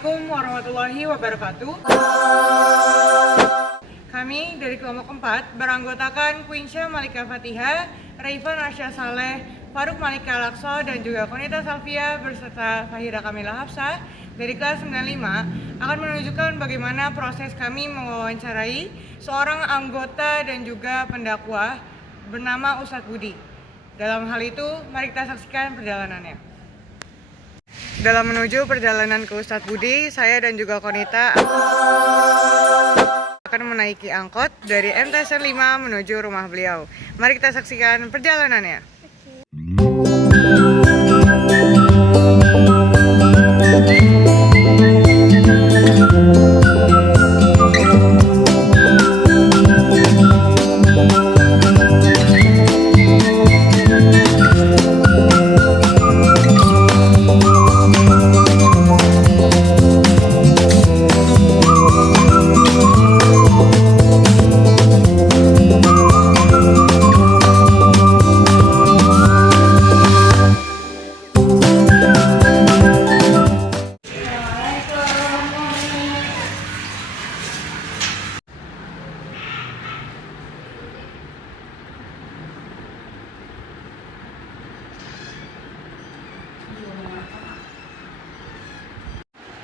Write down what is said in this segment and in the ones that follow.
Assalamualaikum warahmatullahi wabarakatuh. Kami dari kelompok 4 beranggotakan Quinsyah Malika Fatihah, Raifa Nasya Saleh, Faruk Malika Lakso, dan juga Konita Salvia beserta Fahira Kamila Hafsah dari kelas 95 akan menunjukkan bagaimana proses kami mewawancarai seorang anggota dan juga pendakwah bernama Ustadz Budi. Dalam hal itu, mari kita saksikan perjalanannya. Dalam menuju perjalanan ke Ustadz Budi, saya dan juga Konita akan menaiki angkot dari MTSN 5 menuju rumah beliau. Mari kita saksikan perjalanannya.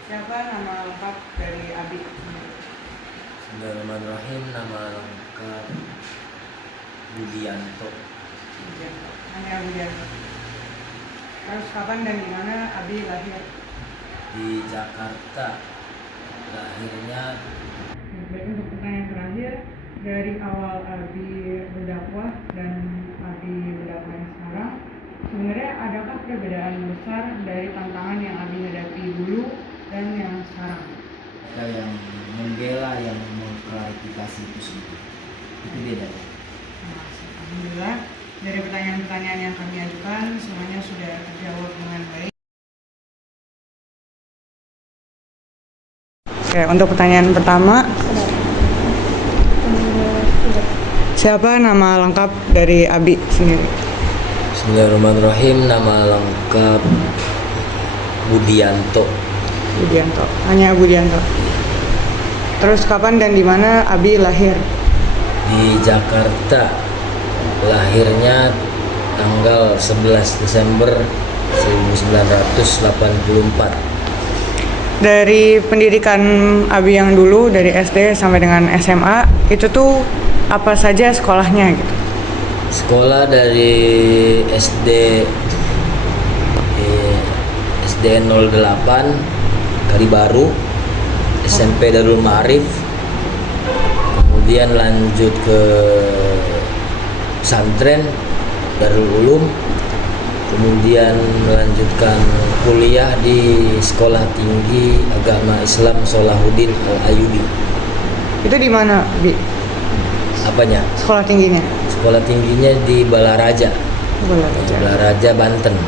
Siapa nama lengkap dari Abi? Bismillahirrahmanirrahim. Nama lengkap Budianto. Hanya Budianto. Terus kapan dan di mana Abi lahir? Di Jakarta. Lahirnya Baik, untuk pertanyaan terakhir, dari awal Abi berdakwah dan Abi berdakwah yang sekarang, sebenarnya adakah perbedaan besar dari tantangan yang Abi hadapi dulu dan yang sekarang? ada yang membela, yang mengklarifikasi itu sendiri. Itu beda. Alhamdulillah, dari pertanyaan-pertanyaan yang kami ajukan semuanya sudah terjawab dengan baik. Oke, untuk pertanyaan pertama, siapa nama lengkap dari Abi sendiri? Bismillahirrahmanirrahim. Nama lengkap Budianto. Budianto, hanya Budianto. Terus kapan dan di mana Abi lahir? Di Jakarta. Lahirnya tanggal 11 Desember 1984. Dari pendidikan Abi yang dulu dari SD sampai dengan SMA, itu tuh apa saja sekolahnya gitu? Sekolah dari SD 08 Kalibaru, SMP Darul Ma'arif, kemudian lanjut ke pesantren Darul Ulum, kemudian melanjutkan kuliah di Sekolah Tinggi Agama Islam Solahuddin Al-Ayyubi. Itu di mana, Bi? Apanya? Sekolah tingginya? Sekolah tingginya di Balaraja. Balaraja. Balaraja, Banten.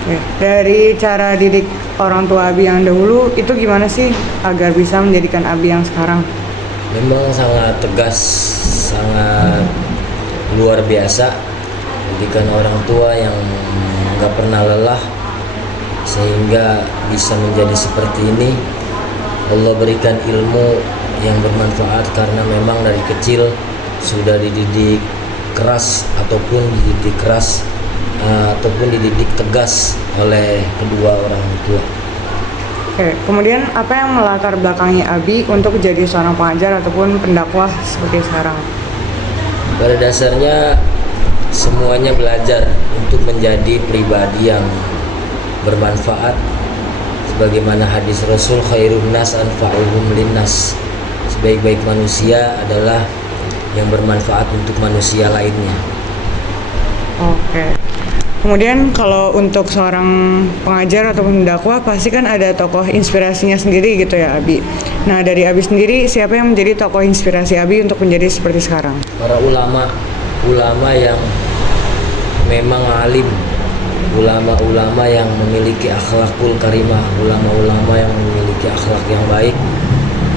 Oke. Dari cara didik orang tua Abi yang dahulu, itu gimana sih agar bisa menjadikan Abi yang sekarang? Memang sangat tegas, sangat luar biasa. Didikan orang tua yang nggak pernah lelah sehingga bisa menjadi seperti ini. Allah berikan ilmu yang bermanfaat karena memang dari kecil sudah dididik keras ataupun dididik tegas oleh kedua orang tua. Oke, kemudian apa yang melatar belakangi Abi untuk jadi seorang pengajar ataupun pendakwah seperti sekarang? Pada dasarnya semuanya belajar untuk menjadi pribadi yang bermanfaat, sebagaimana hadis Rasul, khairun nas anfa'uhum linnas. Sebaik-baik manusia adalah yang bermanfaat untuk manusia lainnya. Oke. Kemudian kalau untuk seorang pengajar ataupun pendakwah pasti kan ada tokoh inspirasinya sendiri gitu ya, Abi. Nah, dari Abi sendiri siapa yang menjadi tokoh inspirasi Abi untuk menjadi seperti sekarang? Para ulama yang memang alim, ulama-ulama yang memiliki akhlakul karimah, ulama-ulama yang memiliki akhlak yang baik,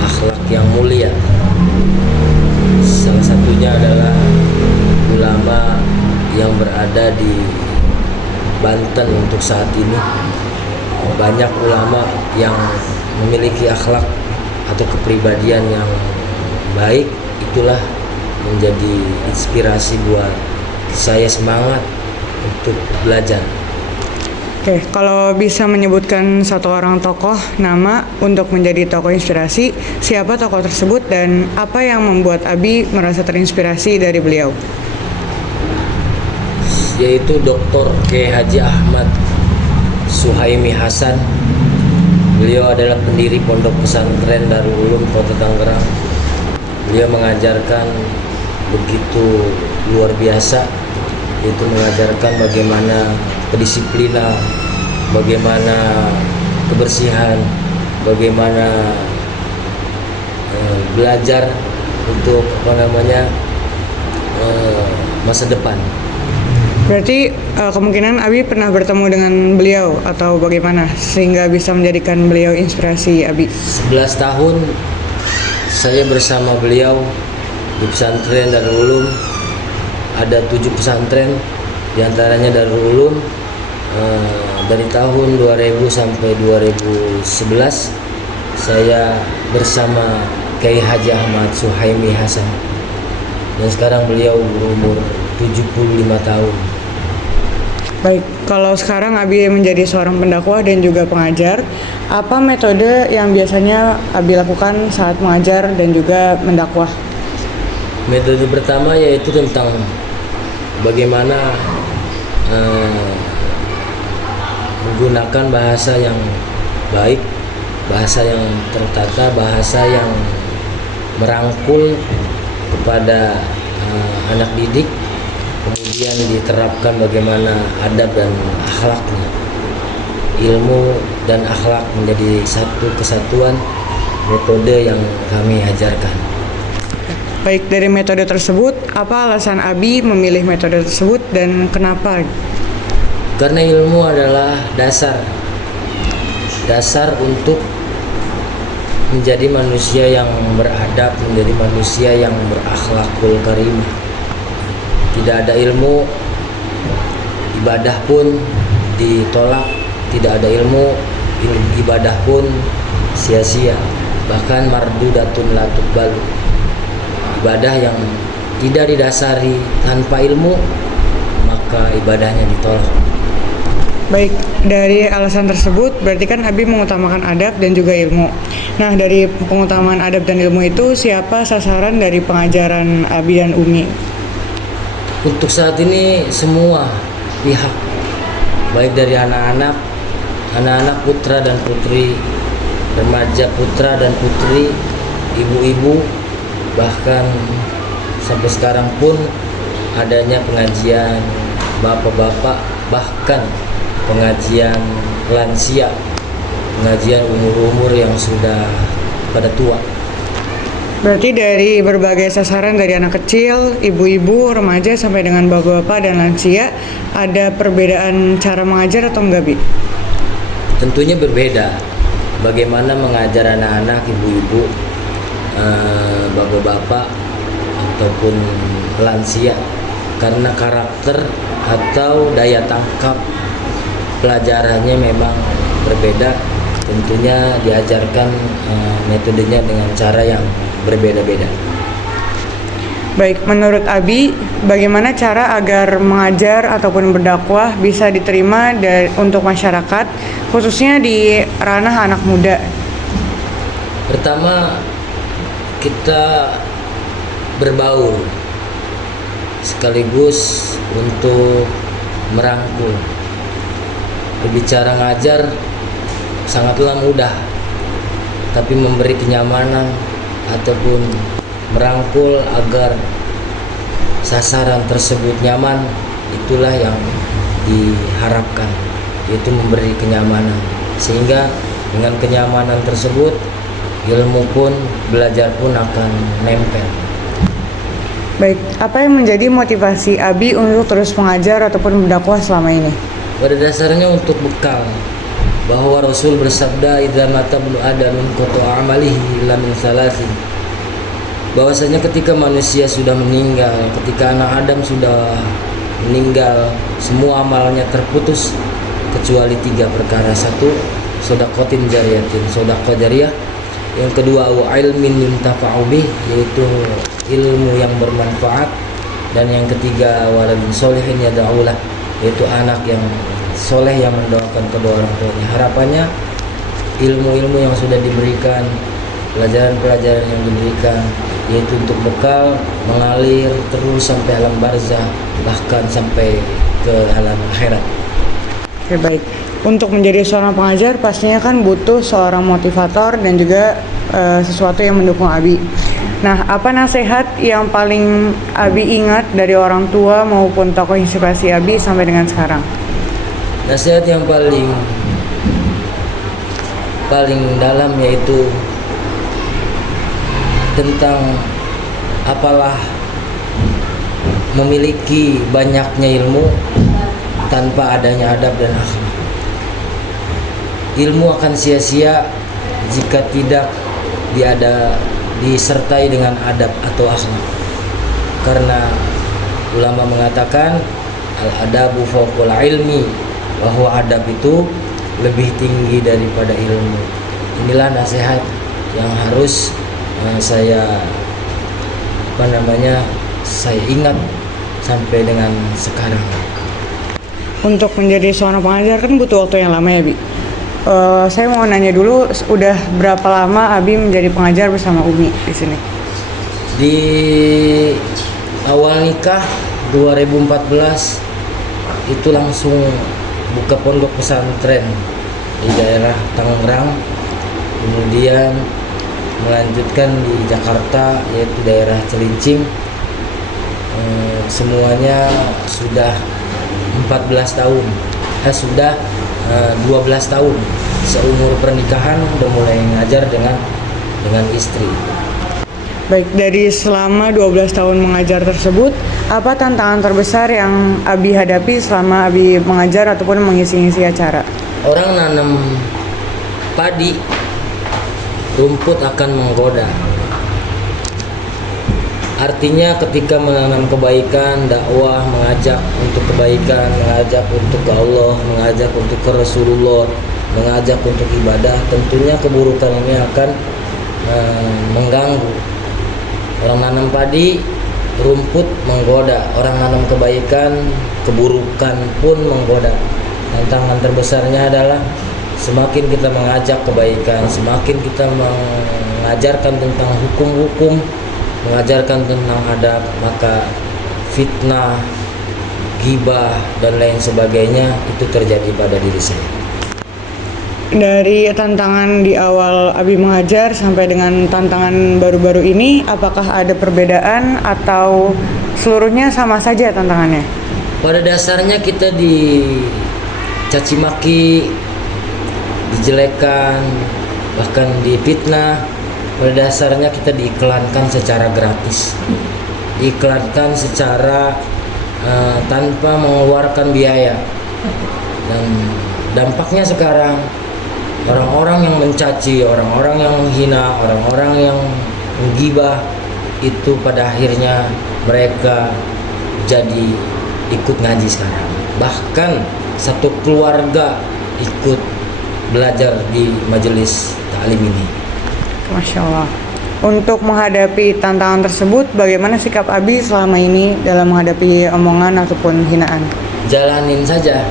akhlak yang mulia. Salah satunya adalah ulama yang berada di Banten untuk saat ini. Banyak ulama yang memiliki akhlak atau kepribadian yang baik, itulah menjadi inspirasi buat saya semangat untuk belajar. Oke, kalau bisa menyebutkan satu orang tokoh nama untuk menjadi tokoh inspirasi, siapa tokoh tersebut dan apa yang membuat Abi merasa terinspirasi dari beliau? Yaitu Dr. Kiai Haji Ahmad Suhaimi Hasan. Beliau adalah pendiri Pondok Pesantren Darul Ulum Kota Tangerang. Beliau mengajarkan begitu luar biasa, yaitu mengajarkan bagaimana kedisiplinan, bagaimana kebersihan, bagaimana belajar untuk masa depan. Berarti kemungkinan Abi pernah bertemu dengan beliau atau bagaimana sehingga bisa menjadikan beliau inspirasi Abi? 11 tahun saya bersama beliau di pesantren Darul Ulum. Ada 7 pesantren, diantaranya Darul Ulum. Dari tahun 2000 sampai 2011 saya bersama Kiai Haji Ahmad Suhaimi Hasan, dan sekarang beliau berumur 75 tahun. Baik, kalau sekarang Abi menjadi seorang pendakwah dan juga pengajar, apa metode yang biasanya Abi lakukan saat mengajar dan juga mendakwah? Metode pertama yaitu tentang bagaimana menggunakan bahasa yang baik, bahasa yang tertata, bahasa yang merangkul kepada anak didik, kemudian diterapkan bagaimana adab dan akhlaknya. Ilmu dan akhlak menjadi satu kesatuan, metode yang kami ajarkan. Baik, dari metode tersebut, apa alasan Abi memilih metode tersebut dan kenapa? Karena ilmu adalah dasar untuk menjadi manusia yang beradab, menjadi manusia yang berakhlakul karimah. Tidak ada ilmu, ibadah pun ditolak. Tidak ada ilmu, ibadah pun sia-sia. Bahkan mardudatun la tuqbalu. Ibadah yang tidak didasari tanpa ilmu, maka ibadahnya ditolak. Baik, dari alasan tersebut berarti kan Abi mengutamakan adab dan juga ilmu. Nah, dari pengutamaan adab dan ilmu itu siapa sasaran dari pengajaran Abi dan Umi? Untuk saat ini semua pihak, baik dari anak-anak putra dan putri, remaja putra dan putri, ibu-ibu, bahkan sampai sekarang pun adanya pengajian bapak-bapak, bahkan pengajian lansia, pengajian umur-umur yang sudah pada tua. Berarti dari berbagai sasaran dari anak kecil, ibu-ibu, remaja sampai dengan bapak-bapak dan lansia, ada perbedaan cara mengajar atau enggak, Bi? Tentunya berbeda. Bagaimana mengajar anak-anak, ibu-ibu, bapak-bapak ataupun lansia, karena karakter atau daya tangkap pelajarannya memang berbeda. Tentunya diajarkan metodenya dengan cara yang berbeda-beda. Baik, menurut Abi, bagaimana cara agar mengajar ataupun berdakwah bisa diterima untuk masyarakat, khususnya di ranah anak muda? Pertama, kita berbaur sekaligus untuk merangkul. Berbicara ngajar sangatlah mudah, tapi memberi kenyamanan ataupun merangkul agar sasaran tersebut nyaman, itulah yang diharapkan, yaitu memberi kenyamanan, sehingga dengan kenyamanan tersebut ilmu pun, belajar pun akan nempel. Baik, apa yang menjadi motivasi Abi untuk terus mengajar ataupun berdakwah selama ini? Pada dasarnya untuk bekal, bahwa Rasul bersabda, idza mata ibnu adam min qata amalihi illa min salasin. Bahwasanya ketika manusia sudah meninggal, ketika anak Adam sudah meninggal, semua amalnya terputus kecuali 3 perkara. 1, sodakotin jariyatin, sodako jariyah. Yang kedua wa ilmin yuntafa'u bih, yaitu ilmu yang bermanfaat. Dan yang ketiga waladun solihin yad'ulah, yaitu anak yang soleh yang mendoakan kedua orang tuanya. Harapannya ilmu-ilmu yang sudah diberikan, pelajaran-pelajaran yang diberikan, yaitu untuk bekal mengalir terus sampai alam barzah, bahkan sampai ke alam akhirat. Oke, baik. Untuk menjadi seorang pengajar pastinya kan butuh seorang motivator dan juga sesuatu yang mendukung Abi. Nah, apa nasihat yang paling Abi ingat dari orang tua maupun tokoh inspirasi Abi sampai dengan sekarang? Nasihat yang paling dalam yaitu tentang apalah memiliki banyaknya ilmu tanpa adanya adab dan akhlak. Ilmu akan sia-sia jika tidak disertai dengan adab atau akhlak. Karena ulama mengatakan al-adabu fawqal ilmi, bahwa adab itu lebih tinggi daripada ilmu. Inilah nasihat yang harus saya ingat sampai dengan sekarang. Untuk menjadi seorang pengajar kan butuh waktu yang lama ya, Bi. Saya mau nanya dulu, udah berapa lama Abi menjadi pengajar bersama Umi di sini? Di awal nikah 2014 itu langsung buka pondok pesantren di daerah Tangerang, kemudian melanjutkan di Jakarta yaitu daerah Celincing. Semuanya sudah 14 tahun, sudah 12 tahun seumur pernikahan udah mulai ngajar dengan istri. Baik, dari selama 12 tahun mengajar tersebut, apa tantangan terbesar yang Abi hadapi selama Abi mengajar ataupun mengisi-ngisi acara? Orang nanam padi, rumput akan menggoda. Artinya ketika menanam kebaikan, dakwah, mengajak untuk kebaikan, mengajak untuk ke Allah, mengajak untuk ke Rasulullah, mengajak untuk ibadah, tentunya keburukan ini akan mengganggu. Orang nanam padi, rumput menggoda. Orang nanam kebaikan, keburukan pun menggoda. Tantangan terbesarnya adalah semakin kita mengajak kebaikan, semakin kita mengajarkan tentang hukum-hukum, mengajarkan tentang adab, maka fitnah, ghibah dan lain sebagainya itu terjadi pada diri saya. Dari tantangan di awal Abi mengajar sampai dengan tantangan baru-baru ini, apakah ada perbedaan atau seluruhnya sama saja tantangannya? Pada dasarnya kita dicaci maki, dijelekan, bahkan difitnah. Pada dasarnya kita diiklankan secara gratis, diiklankan secara tanpa mengeluarkan biaya. Dan dampaknya sekarang orang-orang yang mencaci, orang-orang yang menghina, orang-orang yang menggibah itu pada akhirnya mereka jadi ikut ngaji sekarang. Bahkan satu keluarga ikut belajar di majelis ta'lim ini. Masya Allah. Untuk menghadapi tantangan tersebut, bagaimana sikap Abi selama ini dalam menghadapi omongan ataupun hinaan? Jalanin saja.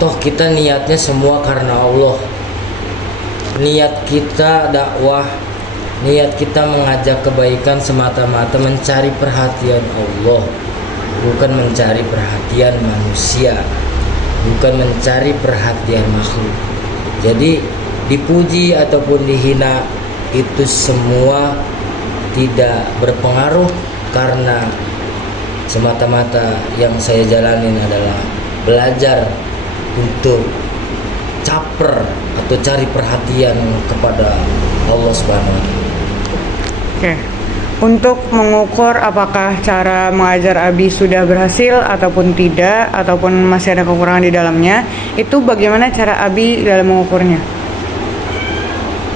Toh kita niatnya semua karena Allah. Niat kita dakwah, niat kita mengajak kebaikan semata-mata mencari perhatian Allah, bukan mencari perhatian manusia, bukan mencari perhatian makhluk. Jadi dipuji ataupun dihina itu semua tidak berpengaruh, karena semata-mata yang saya jalanin adalah belajar untuk caper atau cari perhatian kepada Allah Subhanahu wa taala. Oke. Untuk mengukur apakah cara mengajar Abi sudah berhasil ataupun tidak, ataupun masih ada kekurangan di dalamnya, itu bagaimana cara Abi dalam mengukurnya?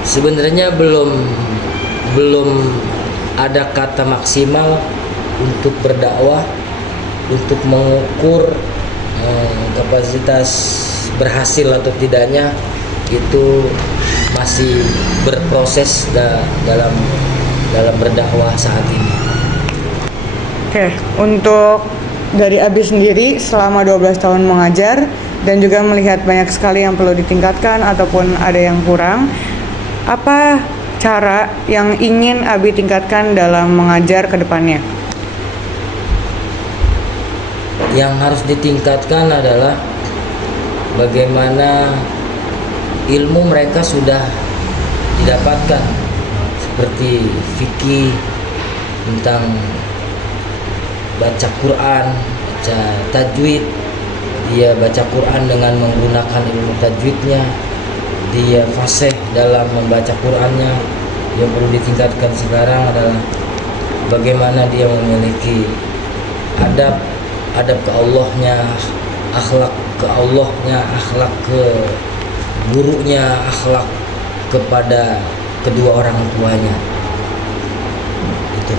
Sebenarnya belum ada kata maksimal untuk berdakwah, untuk mengukur kapasitas berhasil atau tidaknya itu masih berproses dalam berdakwah saat ini. Oke, untuk dari Abi sendiri selama 12 tahun mengajar dan juga melihat banyak sekali yang perlu ditingkatkan ataupun ada yang kurang, apa cara yang ingin Abi tingkatkan dalam mengajar ke depannya? Yang harus ditingkatkan adalah bagaimana ilmu mereka sudah didapatkan, seperti fikih, tentang baca Quran, baca tajwid. Dia baca Quran dengan menggunakan ilmu tajwidnya, dia fasih dalam membaca Qurannya. Yang perlu ditingkatkan sekarang adalah bagaimana dia memiliki adab ke Allahnya, akhlak ke Allahnya, akhlak ke gurunya, akhlak kepada kedua orang tuanya. Itu.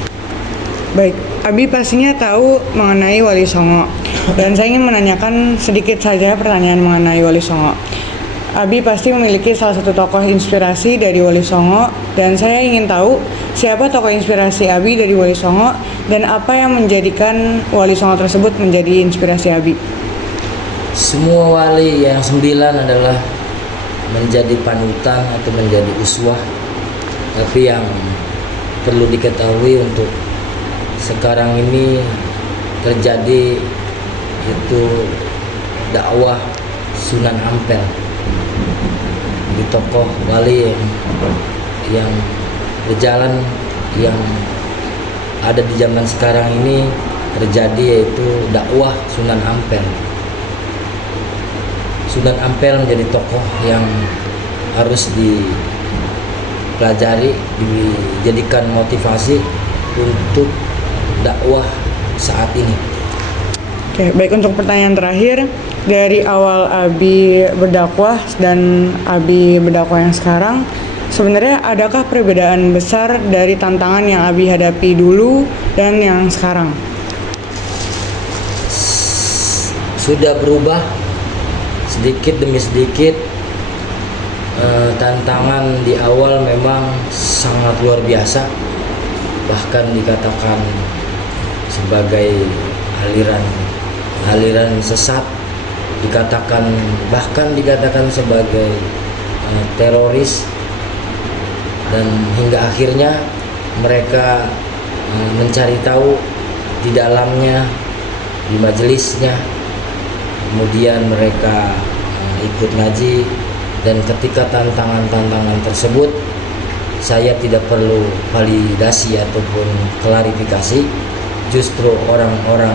Baik, Abi pastinya tahu mengenai Wali Songo, dan saya ingin menanyakan sedikit saja pertanyaan mengenai Wali Songo. Abi pasti memiliki salah satu tokoh inspirasi dari Wali Songo, dan saya ingin tahu siapa tokoh inspirasi Abi dari Wali Songo dan apa yang menjadikan Wali Songo tersebut menjadi inspirasi Abi. Semua wali yang 9 adalah menjadi panutan atau menjadi uswah, tapi yang perlu diketahui untuk sekarang ini terjadi itu dakwah Sunan Ampel. Di tokoh wali yang berjalan, yang ada di zaman sekarang ini terjadi, yaitu dakwah Sunan Ampel. Sunan Ampel menjadi tokoh yang harus dipelajari, dijadikan motivasi untuk dakwah saat ini. Oke, baik, untuk pertanyaan terakhir, dari awal Abi berdakwah dan Abi berdakwah yang sekarang, sebenarnya adakah perbedaan besar dari tantangan yang Abi hadapi dulu dan yang sekarang? Sudah berubah sedikit demi sedikit. Tantangan di awal memang sangat luar biasa, bahkan dikatakan sebagai aliran sesat, bahkan dikatakan sebagai teroris, dan hingga akhirnya mereka mencari tahu di dalamnya, di majelisnya. Kemudian mereka ikut ngaji, dan ketika tantangan tersebut saya tidak perlu validasi ataupun klarifikasi. Justru orang-orang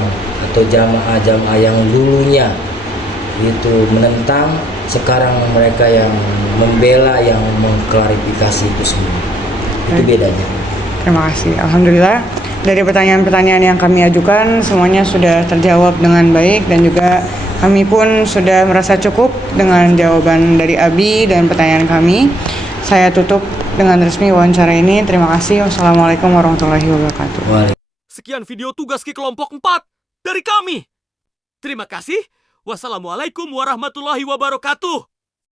atau jamaah yang dulunya itu menentang, sekarang mereka yang membela, yang mengklarifikasi itu semua. Itu bedanya. Terima kasih. Alhamdulillah, dari pertanyaan-pertanyaan yang kami ajukan semuanya sudah terjawab dengan baik, dan juga kami pun sudah merasa cukup dengan jawaban dari Abi dan pertanyaan kami. Saya tutup dengan resmi wawancara ini. Terima kasih. Wassalamualaikum warahmatullahi wabarakatuh. Sekian video tugas Ki kelompok 4 dari kami. Terima kasih. Wassalamualaikum warahmatullahi wabarakatuh.